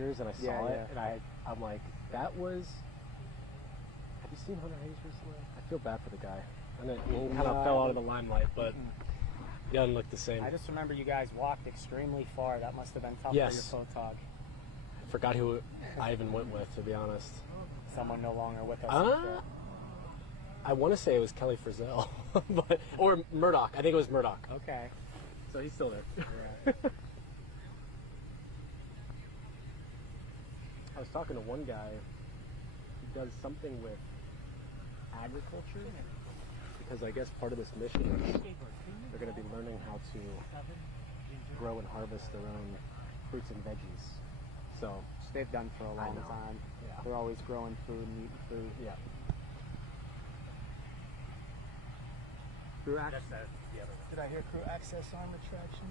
And I saw it, and I'm like, that was. Have you seen Hunter Hayes recently? I feel bad for the guy. And then he kind of fell out of the limelight, but he doesn't look the same. I just remember you guys walked extremely far. That must have been tough for your photog. I forgot who I even went with, to be honest. Someone no longer with us. I want to say it was Kelly Frizzell, or Murdoch. I think it was Murdoch. Okay. So he's still there. Right. I was talking to one guy who does something with agriculture, because I guess part of this mission is they're going to be learning how to grow and harvest their own fruits and veggies. So which they've done for a long time. Yeah. They're always growing food and eating food. Yeah. Did I hear crew access arm retraction?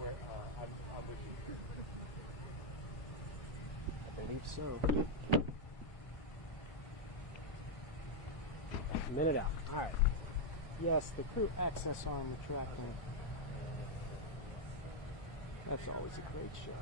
I'm with you. I believe so. Minute out. All right. Yes, the crew access arm retracting. That's always a great shot.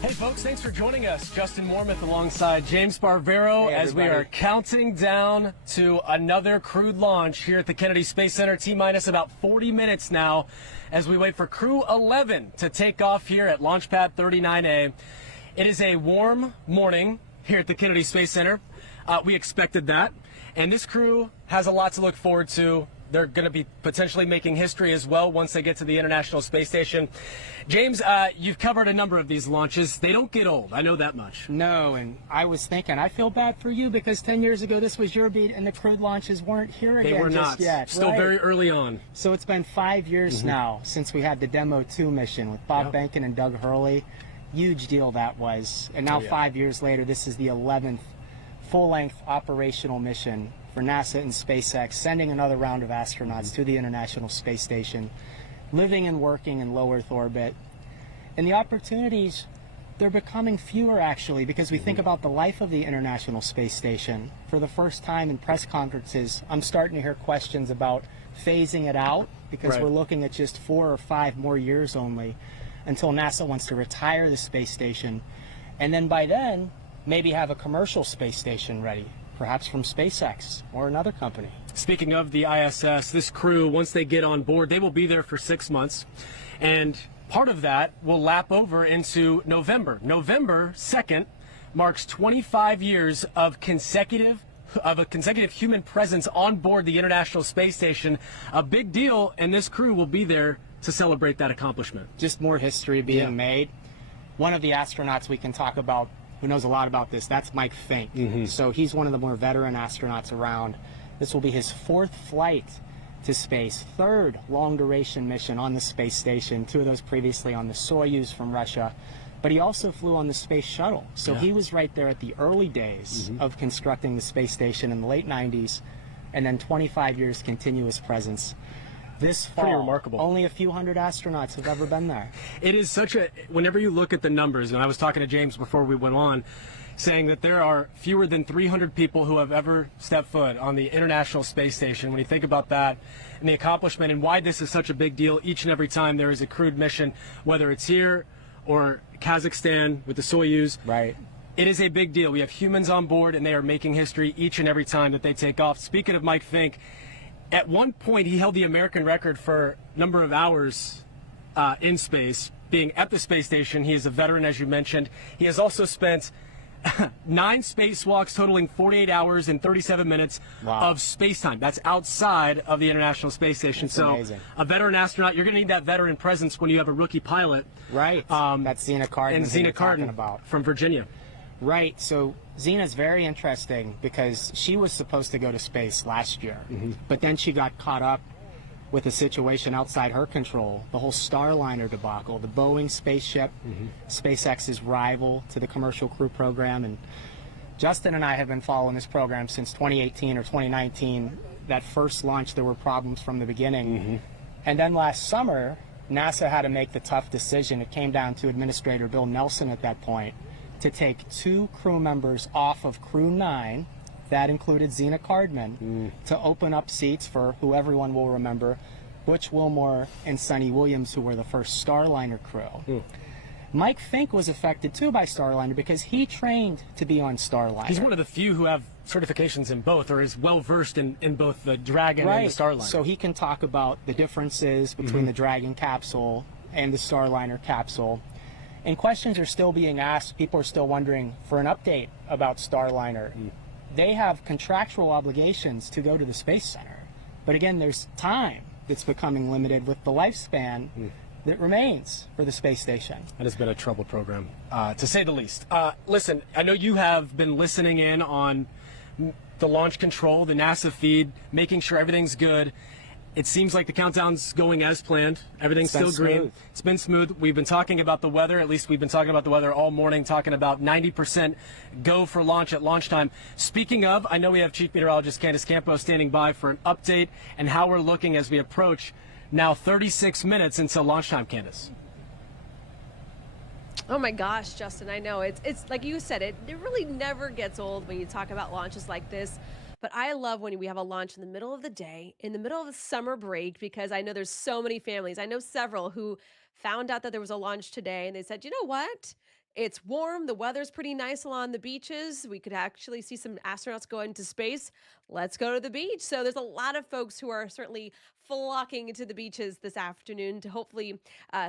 Hey folks, thanks for joining us. Justin Warmoth alongside James Barbero as we are counting down to another crewed launch here at the Kennedy Space Center. T-minus about 40 minutes now as we wait for Crew-11 to take off here at Launch Pad 39A. It is a warm morning here at the Kennedy Space Center. We expected that. And this crew has a lot to look forward to. They're going to be potentially making history as well once they get to the International Space Station. James, you've covered a number of these launches. They don't get old. I know that much. No, and I was thinking, I feel bad for you because 10 years ago this was your beat and the crewed launches weren't here again. They were just not. Yet, Still very early on. So it's been 5 years now since we had the Demo 2 mission with Bob Behnken and Doug Hurley. Huge deal that was. And now 5 years later, this is the 11th full-length operational mission for NASA and SpaceX, sending another round of astronauts to the International Space Station, living and working in low Earth orbit. And the opportunities, they're becoming fewer actually, because we think about the life of the International Space Station. For the first time in press conferences, I'm starting to hear questions about phasing it out, because we're looking at just 4 or 5 more years only until NASA wants to retire the space station. And then by then, maybe have a commercial space station ready, perhaps from SpaceX or another company. Speaking of the ISS, this crew, once they get on board, they will be there for 6 months. And part of that will lap over into November. November 2nd marks 25 years of a consecutive human presence on board the International Space Station. A big deal, and this crew will be there to celebrate that accomplishment. Just more history being made. One of the astronauts we can talk about who knows a lot about this, that's Mike Fincke. So he's one of the more veteran astronauts around. This will be his 4th flight to space, 3rd long-duration mission on the space station, 2 of those previously on the Soyuz from Russia. But he also flew on the space shuttle. So he was right there at the early days of constructing the space station in the late 90s, and then 25 years continuous presence. This fall, pretty remarkable. Only a few hundred astronauts have ever been there. It is such a, whenever you look at the numbers, and I was talking to James before we went on, saying that there are fewer than 300 people who have ever stepped foot on the International Space Station. When you think about that and the accomplishment and why this is such a big deal each and every time there is a crewed mission, whether it's here or Kazakhstan with the Soyuz. Right. It is a big deal. We have humans on board, and they are making history each and every time that they take off. Speaking of Mike Fincke, at one point he held the American record for number of hours in space, being at the space station. He is a veteran, as you mentioned. He has also spent 9 spacewalks totaling 48 hours and 37 minutes of space time. That's outside of the International Space Station. That's so amazing. A veteran astronaut, you're going to need that veteran presence when you have a rookie pilot. Right. That's Zena Cardman. And Zena Cardman from Virginia. Right. So Zena's very interesting because she was supposed to go to space last year, but then she got caught up with a situation outside her control, the whole Starliner debacle, the Boeing spaceship, SpaceX's rival to the Commercial Crew program. And Justin and I have been following this program since 2018 or 2019. That first launch, there were problems from the beginning. And then last summer, NASA had to make the tough decision. It came down to Administrator Bill Nelson at that point to take 2 crew members off of Crew-9. That included Zena Cardman, to open up seats for who everyone will remember, Butch Wilmore and Sonny Williams, who were the first Starliner crew. Mike Fincke was affected too by Starliner because he trained to be on Starliner. He's one of the few who have certifications in both, or is well versed in both the Dragon and the Starliner. So he can talk about the differences between the Dragon capsule and the Starliner capsule. And questions are still being asked. People are still wondering for an update about Starliner. They have contractual obligations to go to the Space Center. But again, there's time that's becoming limited with the lifespan that remains for the space station. That has been a troubled program, to say the least. Listen, I know you have been listening in on the launch control, the NASA feed, making sure everything's good. It seems like the countdown's going as planned. Everything's still green. It's been smooth. We've been talking about the weather. At least we've been talking about the weather all morning, talking about 90% go for launch at launch time. Speaking of, I know we have Chief Meteorologist Candace Campo standing by for an update and how we're looking as we approach now 36 minutes until launch time, Candace. Oh my gosh, Justin, I know. It's like you said, it really never gets old when you talk about launches like this. But I love when we have a launch in the middle of the day, in the middle of a summer break, because I know there's so many families. I know several who found out that there was a launch today and they said, you know what? It's warm. The weather's pretty nice along the beaches. We could actually see some astronauts go into space. Let's go to the beach. So there's a lot of folks who are certainly flocking to the beaches this afternoon to hopefully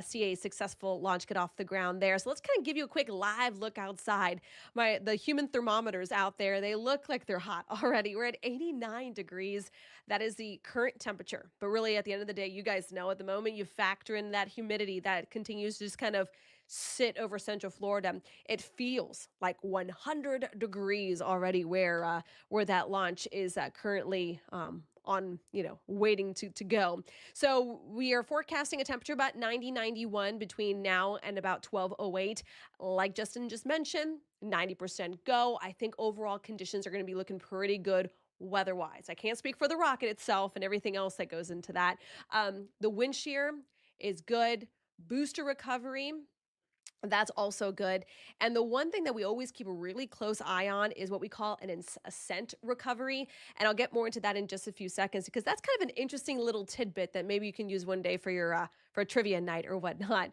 see a successful launch get off the ground there. So let's kind of give you a quick live look outside. The human thermometers out there, they look like they're hot already. We're at 89 degrees. That is the current temperature. But really, at the end of the day, you guys know at the moment you factor in that humidity that continues to just kind of sit over Central Florida. It feels like 100 degrees already where that launch is currently on, waiting to go. So we are forecasting a temperature about 90-91 between now and about 12:08. Like Justin just mentioned, 90% go. I think overall conditions are going to be looking pretty good weather-wise. I can't speak for the rocket itself and everything else that goes into that. The wind shear is good. Booster recovery, that's also good. And the one thing that we always keep a really close eye on is what we call an ascent recovery. And I'll get more into that in just a few seconds because that's kind of an interesting little tidbit that maybe you can use one day for your for a trivia night or whatnot.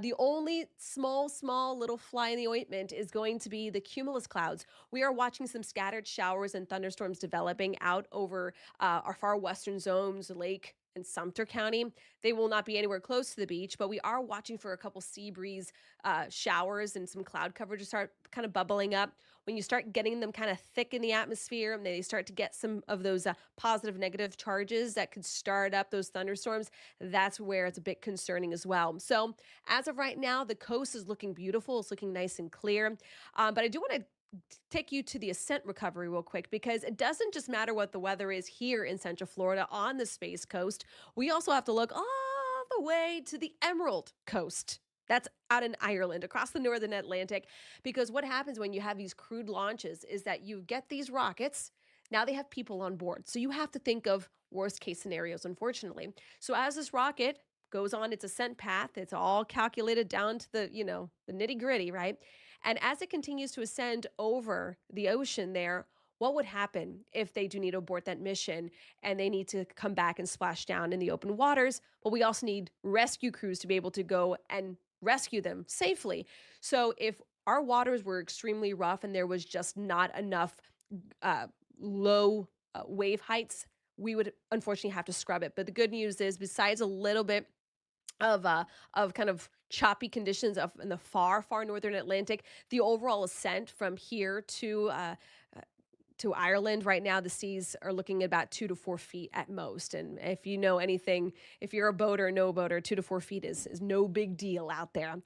The only small little fly in the ointment is going to be the cumulus clouds. We are watching some scattered showers and thunderstorms developing out over our far western zones, Lake in Sumter County. They will not be anywhere close to the beach, but we are watching for a couple sea breeze showers and some cloud cover to start kind of bubbling up. When you start getting them kind of thick in the atmosphere and they start to get some of those positive negative charges that could start up those thunderstorms, that's where it's a bit concerning as well. So as of right now, the coast is looking beautiful. It's looking nice and clear. But I do want to take you to the ascent recovery real quick because it doesn't just matter what the weather is here in Central Florida on the Space Coast. We also have to look all the way to the Emerald Coast. That's out in Ireland, across the Northern Atlantic, because what happens when you have these crewed launches is that you get these rockets. Now they have people on board. So you have to think of worst case scenarios, unfortunately. So as this rocket goes on its ascent path, it's all calculated down to the nitty gritty, right? And as it continues to ascend over the ocean there, what would happen if they do need to abort that mission and they need to come back and splash down in the open waters? But we also need rescue crews to be able to go and rescue them safely. So if our waters were extremely rough and there was just not enough low wave heights, we would unfortunately have to scrub it. But the good news is, besides a little bit of kind of choppy conditions in the far northern Atlantic. The overall ascent from here to Ireland right now, the seas are looking at about 2 to 4 feet at most. And if you know anything, if you're a boater, no boater, 2 to 4 feet is no big deal out there.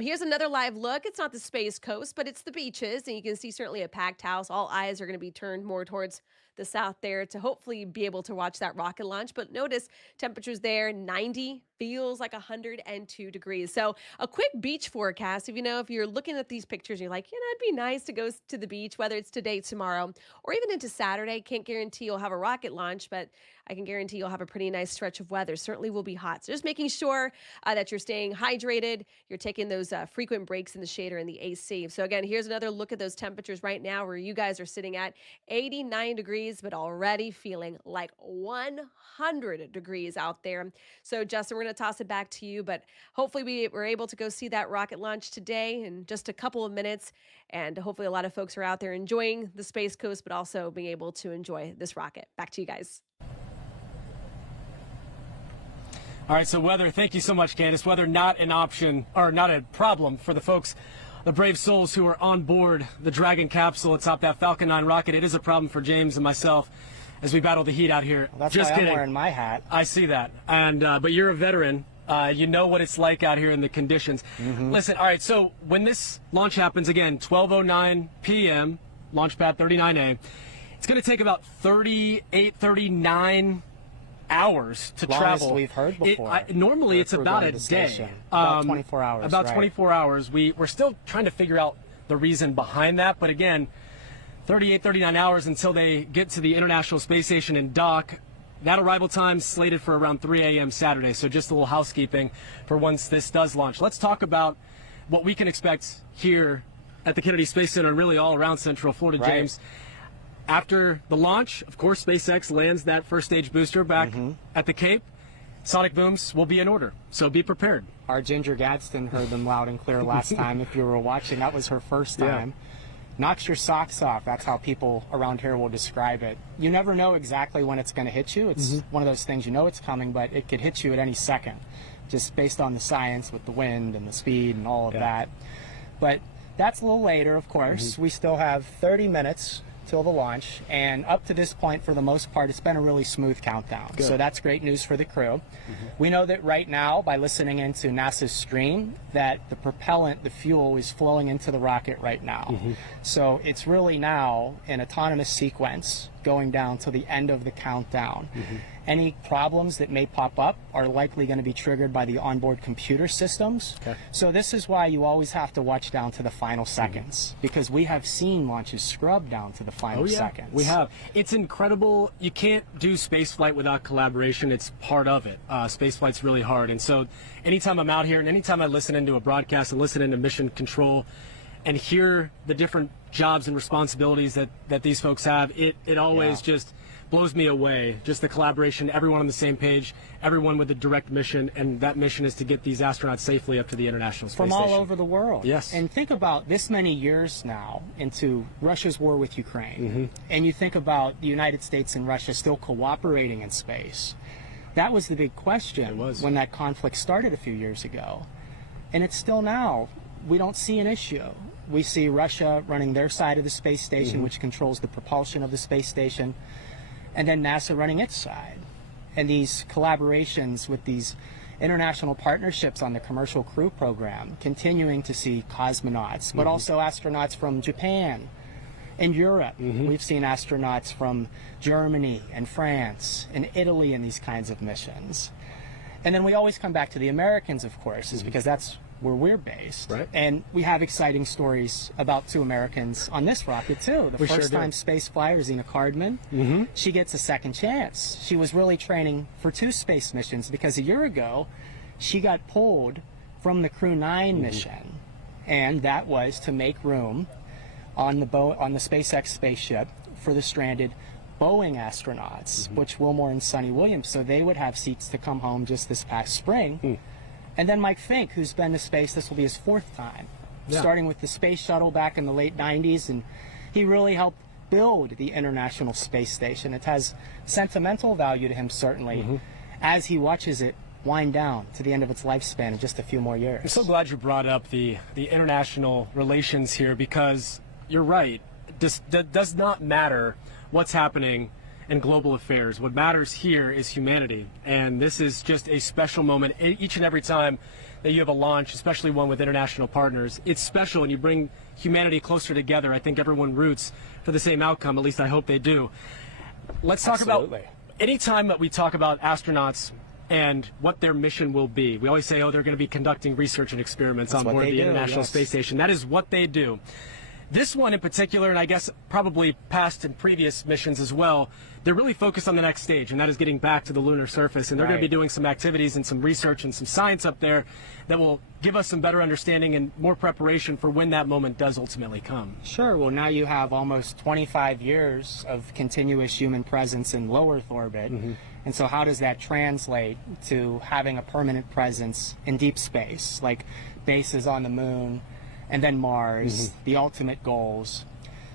Here's another live look. It's not the Space Coast, but it's the beaches. And you can see certainly a packed house. All eyes are going to be turned more towards the south there to hopefully be able to watch that rocket launch. But notice temperatures there, 90, feels like 102 degrees. So a quick beach forecast. If you're looking at these pictures, you're like, it'd be nice to go to the beach, whether it's today, tomorrow, or even into Saturday. Can't guarantee you'll have a rocket launch, but I can guarantee you'll have a pretty nice stretch of weather. Certainly will be hot. So just making sure that you're staying hydrated. You're taking those frequent breaks in the shade or in the AC. So again, here's another look at those temperatures right now where you guys are sitting at 89 degrees, but already feeling like 100 degrees out there. So Justin, we're going to toss it back to you, but hopefully we were able to go see that rocket launch today in just a couple of minutes. And hopefully a lot of folks are out there enjoying the Space Coast, but also being able to enjoy this rocket. Back to you guys. All right, so weather, thank you so much, Candace. Weather not an option, or not a problem for the folks, the brave souls who are on board the Dragon capsule atop that Falcon 9 rocket. It is a problem for James and myself as we battle the heat out here. Well, that's Just why kidding. I'm wearing my hat. I see that. And but you're a veteran. You know what it's like out here in the conditions. Listen, all right, so when this launch happens, again, 12:09 p.m., launch pad 39A, it's going to take about 38, 39 hours to travel. Longest we've heard before. Normally it's about a day. About 24 hours. About right. 24 hours. We're still trying to figure out the reason behind that, but again, 38, 39 hours until they get to the International Space Station and dock. That arrival time slated for around 3 a.m. Saturday, so just a little housekeeping for once this does launch. Let's talk about what we can expect here at the Kennedy Space Center and really all around Central Florida, Right. James. After the launch, of course, SpaceX lands that first stage booster back at the Cape. Sonic booms will be in order, so be prepared. Our Ginger Gadsden heard them loud and clear last time. If you were watching, that was her first time. Knocks your socks off. That's how people around here will describe it. You never know exactly when it's going to hit you. It's one of those things, you know it's coming, but it could hit you at any second, just based on the science with the wind and the speed and all of that. But that's a little later, of course. We still have 30 minutes till the launch, and up to this point, for the most part, it's been a really smooth countdown. So that's great news for the crew. We know that right now, by listening into NASA's stream, that the propellant, the fuel, is flowing into the rocket right now. So it's really now an autonomous sequence going down to the end of the countdown. Any problems that may pop up are likely going to be triggered by the onboard computer systems. So this is why you always have to watch down to the final seconds, because we have seen launches scrub down to the final seconds. We have. It's incredible. You can't do spaceflight without collaboration. It's part of it. Spaceflight's really hard. And so anytime I'm out here and anytime I listen into a broadcast and listen into mission control and hear the different jobs and responsibilities that these folks have, it always just blows me away. Just the collaboration, everyone on the same page, everyone with a direct mission, and that mission is to get these astronauts safely up to the International Space Station. From all over the world. Yes. And think about this many years now into Russia's war with Ukraine, and you think about the United States and Russia still cooperating in space. That was the big question when that conflict started a few years ago. And it's still now. We don't see an issue. We see Russia running their side of the space station, which controls the propulsion of the space station, and then NASA running its side. And these collaborations with these international partnerships on the commercial crew program, continuing to see cosmonauts, but also astronauts from Japan and Europe. We've seen astronauts from Germany and France and Italy in these kinds of missions. And then we always come back to the Americans, of course, is because that's where we're based. And we have exciting stories about 2 Americans on this rocket too. The first-time space flyer, Zena Cardman, she gets a second chance. She was really training for 2 space missions because a year ago she got pulled from the Crew-9 mission, and that was to make room on the SpaceX spaceship for the stranded Boeing astronauts, Butch Wilmore and Sonny Williams, so they would have seats to come home just this past spring. And then Mike Fincke, who's been to space, this will be his 4th time, starting with the space shuttle back in the late 90s, and he really helped build the International Space Station. It has sentimental value to him, certainly, as he watches it wind down to the end of its lifespan in just a few more years. I'm so glad you brought up the international relations here, because you're right. That does not matter what's happening in global affairs. What matters here is humanity, and this is just a special moment each and every time that you have a launch, especially one with international partners. It's special, and you bring humanity closer together. I think everyone roots for the same outcome, at least I hope they do. Let's talk about, anytime that we talk about astronauts and what their mission will be, we always say, oh, they're going to be conducting research and experiments on board the International Space Station. That is what they do. This one in particular, and I guess probably past and previous missions as well, they're really focused on the next stage, and that is getting back to the lunar surface. And they're going to be doing some activities and some research and some science up there that will give us some better understanding and more preparation for when that moment does ultimately come. Sure. Well, now you have almost 25 years of continuous human presence in low Earth orbit. And so how does that translate to having a permanent presence in deep space, like bases on the moon, and then Mars, the ultimate goals?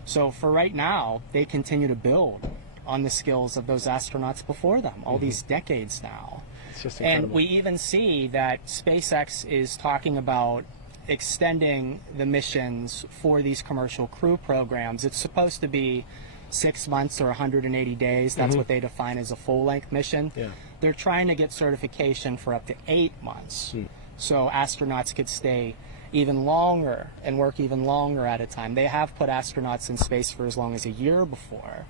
So for right now, they continue to build on the skills of those astronauts before them, all these decades now. It's just incredible. And we even see that SpaceX is talking about extending the missions for these commercial crew programs. It's supposed to be 6 months or 180 days. That's what they define as a full-length mission. They're trying to get certification for up to 8 months. So astronauts could stay even longer and work even longer at a time. They have put astronauts in space for as long as a year before,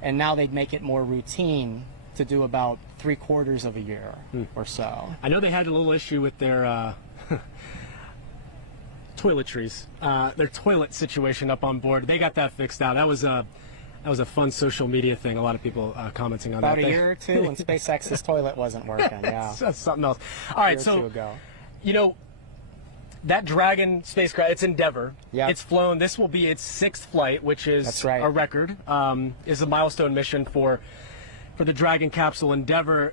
and now they'd make it more routine to do about 3/4 of a year or so. I know they had a little issue with their toiletries, their toilet situation up on board. They got that fixed out. That was a fun social media thing. A lot of people commenting on about that. About a year or two when SpaceX's toilet wasn't working. Yeah, that's something else. All right, so you know, that Dragon spacecraft, it's Endeavour. It's flown. This will be its 6th flight, which is a record. Is a milestone mission for the Dragon capsule Endeavour.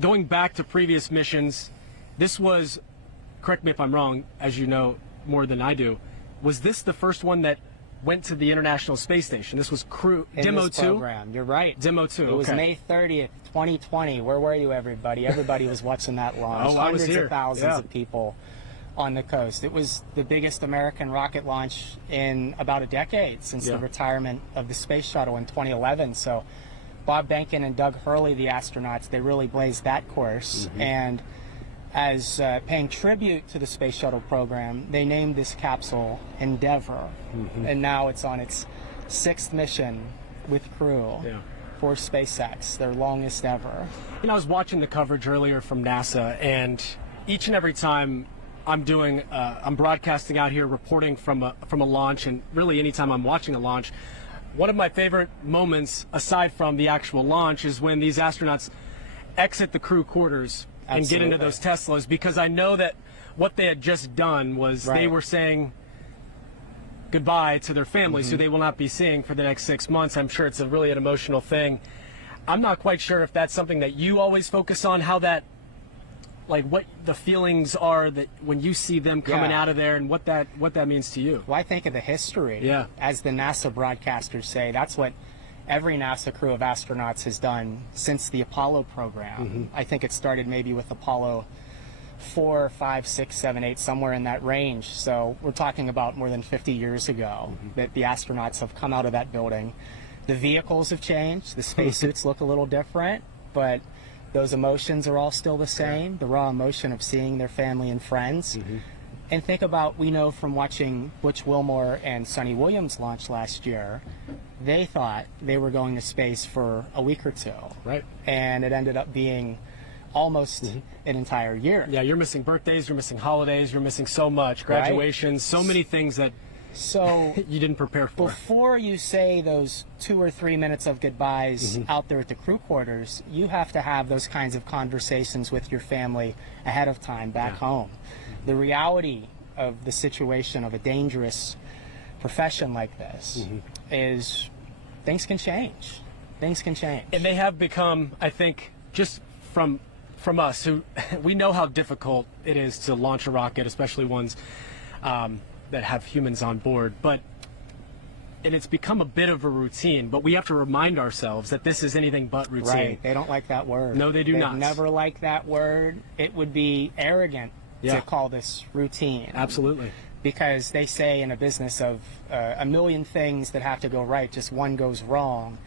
Going back to previous missions, this was, correct me if I'm wrong, as you know more than I do, was this the first one that went to the International Space Station? This was Demo 2? Program. You're right. Demo 2, It was May 30th, 2020. Where were you, everybody? Everybody was watching that launch. Oh, I was here. Hundreds of thousands of people on the coast. It was the biggest American rocket launch in about a decade since the retirement of the space shuttle in 2011. So Bob Behnken and Doug Hurley, the astronauts, they really blazed that course. And as paying tribute to the space shuttle program, they named this capsule Endeavour. And now it's on its 6th mission with Crew for SpaceX, their longest ever. You know, I was watching the coverage earlier from NASA, and each and every time I'm broadcasting out here, reporting from a launch, and really anytime I'm watching a launch, one of my favorite moments, aside from the actual launch, is when these astronauts exit the crew quarters and get into those Teslas, because I know that what they had just done was they were saying goodbye to their families, who they will not be seeing for the next 6 months. I'm sure it's really an emotional thing. I'm not quite sure if that's something that you always focus on, how that, like, what the feelings are that when you see them coming out of there, and what that means to you. Well, I think of the history. As the NASA broadcasters say, that's what every NASA crew of astronauts has done since the Apollo program. I think it started maybe with Apollo 4, 5, 6, 7, 8, somewhere in that range. So we're talking about more than 50 years ago that the astronauts have come out of that building. The vehicles have changed. The spacesuits look a little different, but those emotions are all still the same. The raw emotion of seeing their family and friends. And think about, we know from watching Butch Wilmore and Sonny Williams launch last year, they thought they were going to space for a week or two. And it ended up being almost an entire year. Yeah, you're missing birthdays, you're missing holidays, you're missing so much, graduations, so many things that you didn't prepare for. Before you say those 2 or 3 minutes of goodbyes out there at the crew quarters, you have to have those kinds of conversations with your family ahead of time back home. The reality of the situation of a dangerous profession like this is things can change. Things can change. And they have become, I think, just from us, who we know how difficult it is to launch a rocket, especially ones that have humans on board. But and it's become a bit of a routine, but we have to remind ourselves that this is anything but routine. Right. They don't like that word. No, they do not. They've never liked that word. It would be arrogant to call this routine. Absolutely. Because they say in a business of a million things that have to go right, just one goes wrong,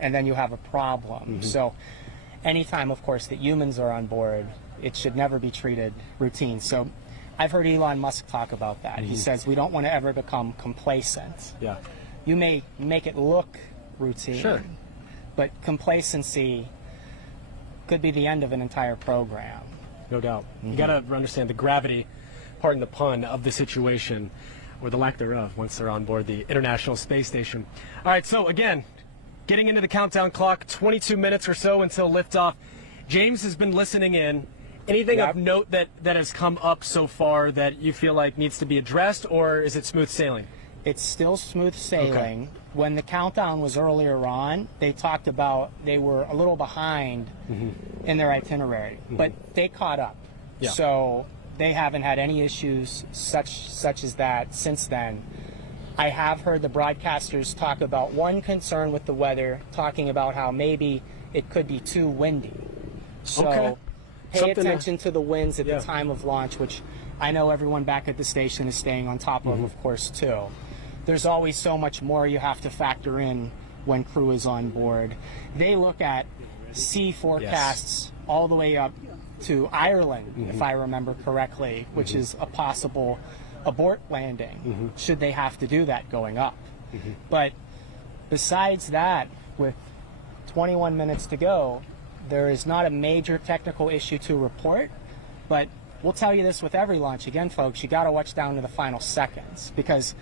and then you have a problem. So anytime, of course, that humans are on board, it should never be treated routine. So I've heard Elon Musk talk about that. He says we don't want to ever become complacent. Yeah. You may make it look routine, Sure, but complacency could be the end of an entire program. no doubt. You got to understand the gravity, pardon the pun, of the situation, or the lack thereof, once they're on board the International Space Station. All right, so again, getting into the countdown clock, 22 minutes or so until liftoff. James has been listening in. Anything of note that has come up so far that you feel like needs to be addressed, or is it smooth sailing? It's still smooth sailing. Okay. When the countdown was earlier on, they talked about they were a little behind in their itinerary, but they caught up. Yeah. So they haven't had any issues such as that since then. I have heard the broadcasters talk about one concern with the weather, talking about how maybe it could be too windy. So pay attention to the winds at the time of launch, which I know everyone back at the station is staying on top of course, too. There's always so much more you have to factor in when crew is on board. They look at sea forecasts all the way up to Ireland, if I remember correctly, which is a possible abort landing, should they have to do that going up. But besides that, with 21 minutes to go, there is not a major technical issue to report, but we'll tell you this with every launch. Again, folks, you got to watch down to the final seconds, because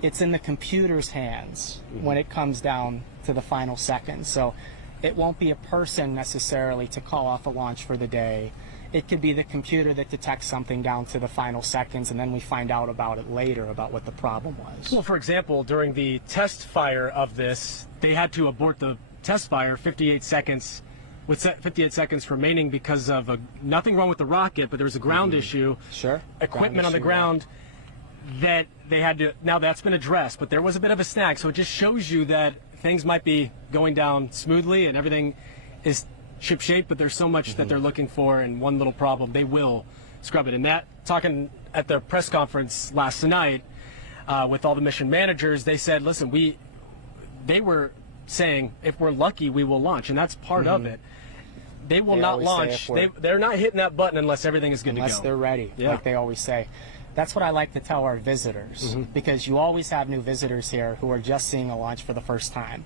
it's in the computer's hands when it comes down to the final seconds. So it won't be a person necessarily to call off a launch for the day. It could be the computer that detects something down to the final seconds, and then we find out about it later, about what the problem was. Well, for example, during the test fire of this, they had to abort the test fire 58 seconds, with 58 seconds remaining because of nothing wrong with the rocket, but there was a ground issue. Sure. Equipment on the ground that they had to, now that's been addressed, but there was a bit of a snag, so it just shows you that things might be going down smoothly and everything is ship-shape, but there's so much that they're looking for, and one little problem, they will scrub it. And that, talking at their press conference last night with all the mission managers, they said, listen, they were saying, if we're lucky, we will launch, and that's part of it. They will not launch. They're not hitting that button unless everything is good to go. Unless they're ready, like they always say. That's what I like to tell our visitors, because you always have new visitors here who are just seeing a launch for the first time.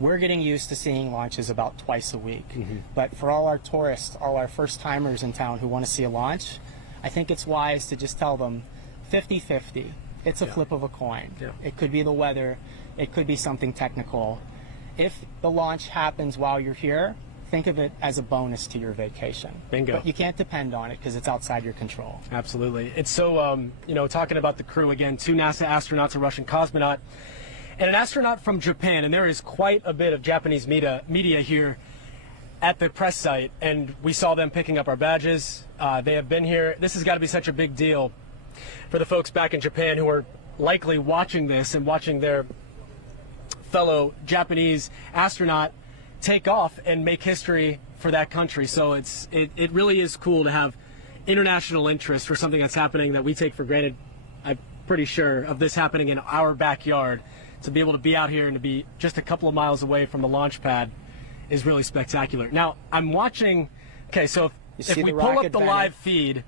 We're getting used to seeing launches about twice a week. But for all our tourists, all our first-timers in town who want to see a launch, I think it's wise to just tell them 50-50. It's a flip of a coin. It could be the weather. It could be something technical. If the launch happens while you're here, think of it as a bonus to your vacation. Bingo. But you can't depend on it because it's outside your control. Absolutely. It's so, you know, talking about the crew again, 2 NASA astronauts, a Russian cosmonaut, and an astronaut from Japan. And there is quite a bit of Japanese media here at the press site, and we saw them picking up our badges. They have been here. This has got to be such a big deal for the folks back in Japan who are likely watching this and watching their fellow Japanese astronaut take off and make history for that country. So it really is cool to have international interest for something that's happening that we take for granted. I'm pretty sure of this happening in our backyard. To be able to be out here and to be just a couple of miles away from the launch pad is really spectacular. Now, I'm watching, okay, so if we pull up the live feed,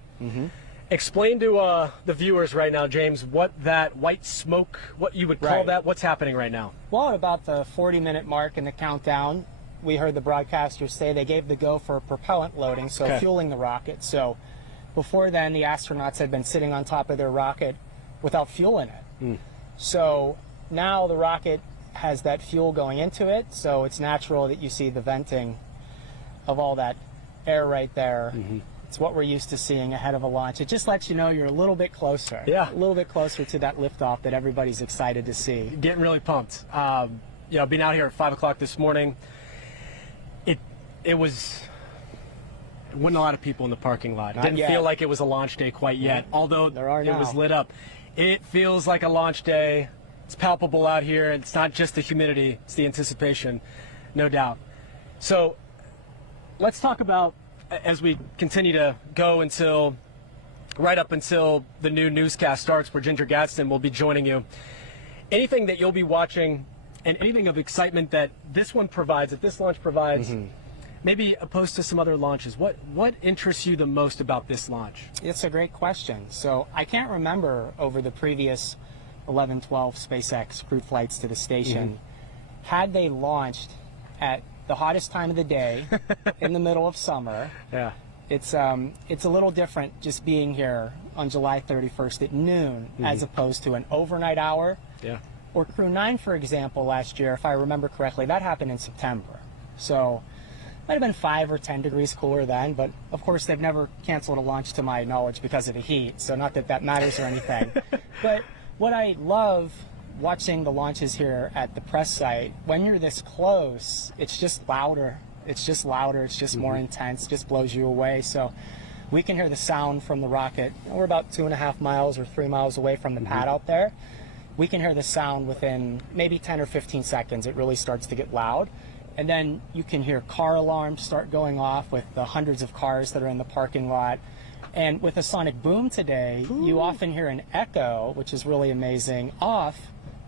explain to the viewers right now, James, what that white smoke, what you would call that, what's happening right now? Well, at about the 40-minute mark in the countdown, we heard the broadcasters say they gave the go for propellant loading, so fueling the rocket. So before then, the astronauts had been sitting on top of their rocket without fuel in it. So now the rocket has that fuel going into it, so it's natural that you see the venting of all that air right there. It's what we're used to seeing ahead of a launch. It just lets you know you're a little bit closer. A little bit closer to that liftoff that everybody's excited to see. Getting really pumped. You know, being out here at 5 o'clock this morning, it wasn't a lot of people in the parking lot. It didn't feel like it was a launch day quite yet, although it was lit up. It feels like a launch day It's palpable out here. It's not just the humidity, it's the anticipation, no doubt. So let's talk about, as we continue to go until, right up until the new newscast starts, where Ginger Gadsden will be joining you. Anything that you'll be watching and anything of excitement that this one provides, that this launch provides, maybe opposed to some other launches, what interests you the most about this launch? It's a great question. So I can't remember over the previous 11, 12 SpaceX crewed flights to the station, had they launched at the hottest time of the day in the middle of summer. Yeah. It's a little different just being here on July 31st at noon as opposed to an overnight hour. Yeah. Or Crew-9, for example, last year, if I remember correctly, that happened in September. So it might have been 5 or 10 degrees cooler then, but of course they've never canceled a launch to my knowledge because of the heat, so not that that matters or anything. But what I love watching the launches here at the press site, when you're this close, it's just louder. It's just louder, it's just more intense, just blows you away. So we can hear the sound from the rocket. We're about 2.5 miles or 3 miles away from the pad out there. We can hear the sound within maybe 10 or 15 seconds. It really starts to get loud. And then you can hear car alarms start going off with the hundreds of cars that are in the parking lot. And with a sonic boom today, you often hear an echo, which is really amazing, off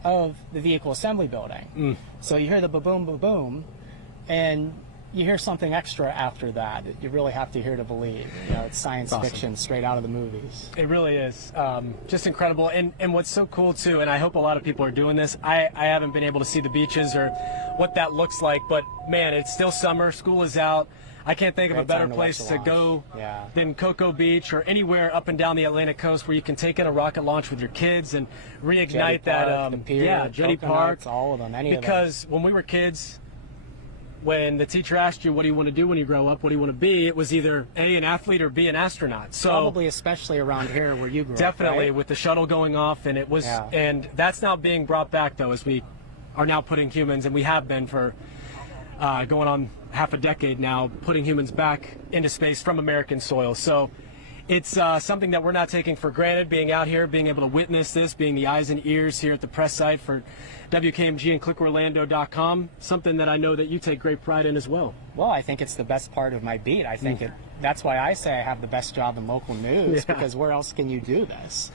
of the vehicle assembly building. So you hear the ba-boom, ba-boom, and you hear something extra after that. You really have to hear to believe. You know, it's science fiction straight out of the movies. It really is. Just incredible. And what's so cool, too, and I hope a lot of people are doing this, I haven't been able to see the beaches or what that looks like, but, man, it's still summer. School is out. I can't think of a better place to go than Cocoa Beach or anywhere up and down the Atlantic coast where you can take in a rocket launch with your kids and reignite Jetty Park, all of them, any of them. Because when we were kids, when the teacher asked you, what do you want to do when you grow up, what do you want to be, it was either A, an athlete, or B, an astronaut. So probably especially around here where you grew definitely, up, right? with the shuttle going off, and it was, and that's now being brought back, though, as we are now putting humans, and we have been for going on half a decade now, putting humans back into space from American soil. So it's something that we're not taking for granted, being out here, being able to witness this, being the eyes and ears here at the press site for WKMG and ClickOrlando.com, something that I know that you take great pride in as well. Well, I think it's the best part of my beat. I think that's why I say I have the best job in local news, because where else can you do this?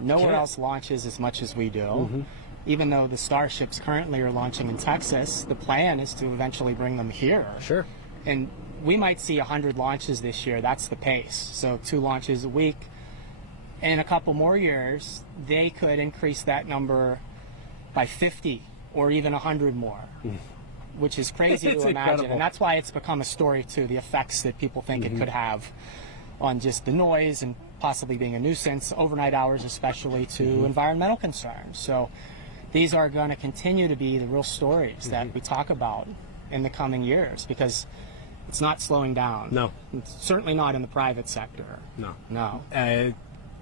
Nowhere else launches as much as we do. Even though the Starships currently are launching in Texas, the plan is to eventually bring them here. Sure. And we might see 100 launches this year. That's the pace. So 2 launches a week. In a couple more years, they could increase that number by 50 or even 100 more, which is crazy to imagine. Incredible. And that's why it's become a story, too, the effects that people think it could have on just the noise and possibly being a nuisance, overnight hours especially, to environmental concerns. So these are going to continue to be the real stories that we talk about in the coming years, because it's not slowing down. No. It's certainly not in the private sector. No. No.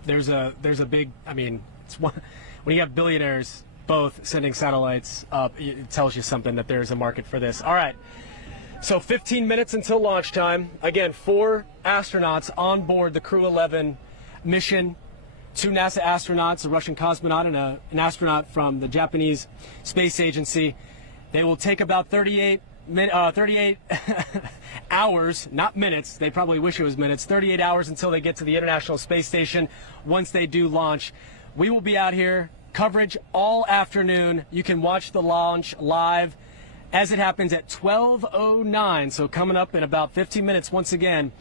There's a big, I mean, it's one, when you have billionaires both sending satellites up, it tells you something that there's a market for this. All right. So 15 minutes until launch time. Again, 4 astronauts on board the Crew-11 mission. 2 NASA astronauts, a Russian cosmonaut and an astronaut from the Japanese Space Agency. They will take about 38 hours, not minutes. They probably wish it was minutes. 38 hours until they get to the International Space Station. Once they do launch, we will be out here. Coverage all afternoon. You can watch the launch live as it happens at 12:09. So coming up in about 15 minutes, once again,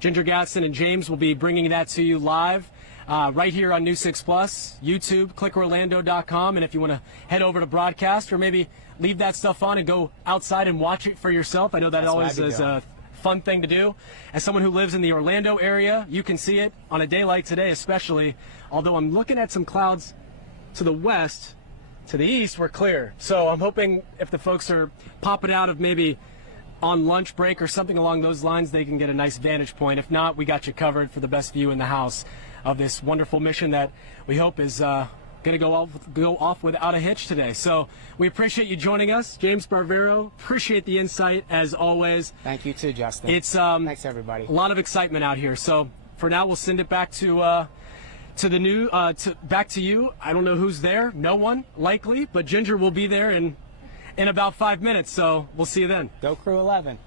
Ginger Gadsden and James will be bringing that to you live. Right here on News 6 Plus, YouTube, ClickOrlando.com, and if you want to head over to broadcast or maybe leave that stuff on and go outside and watch it for yourself. I know that always is a fun thing to do. As someone who lives in the Orlando area, you can see it on a day like today especially, although I'm looking at some clouds to the west. To the east, we're clear. So I'm hoping if the folks are popping out of maybe on lunch break or something along those lines, they can get a nice vantage point. If not, we got you covered for the best view in the house of this wonderful mission that we hope is going to go off without a hitch today. So we appreciate you joining us. James Barbero, appreciate the insight as always. Thank you too, Justin. It's thanks everybody. A lot of excitement out here. So for now, we'll send it back to to the new, back to you. I don't know who's there. No one, likely, but Ginger will be there in about 5 minutes. So we'll see you then. Go Crew-11.